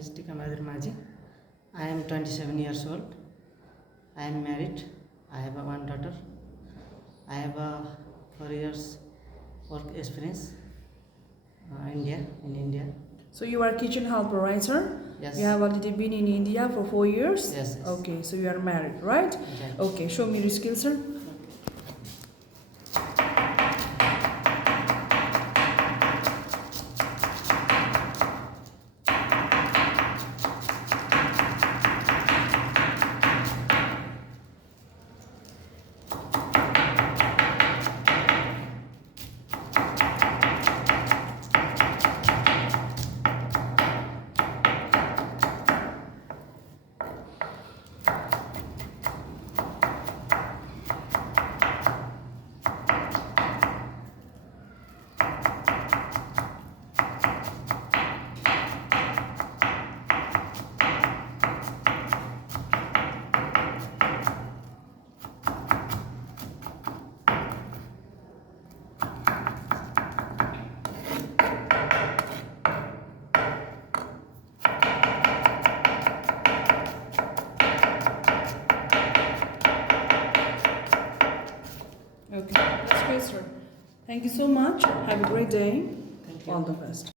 is Tika Majhi. I am 27 years old. I am married. I have one daughter. I have a 4 years work experience in India. So you are kitchen helper, right, sir? Yes. You have already been in India for 4 years? Yes. Okay, so you are married, right? Right. Okay, show me your skills, sir. Okay, that's great, sir. Thank you so much. Have a great day. Thank you. All the best.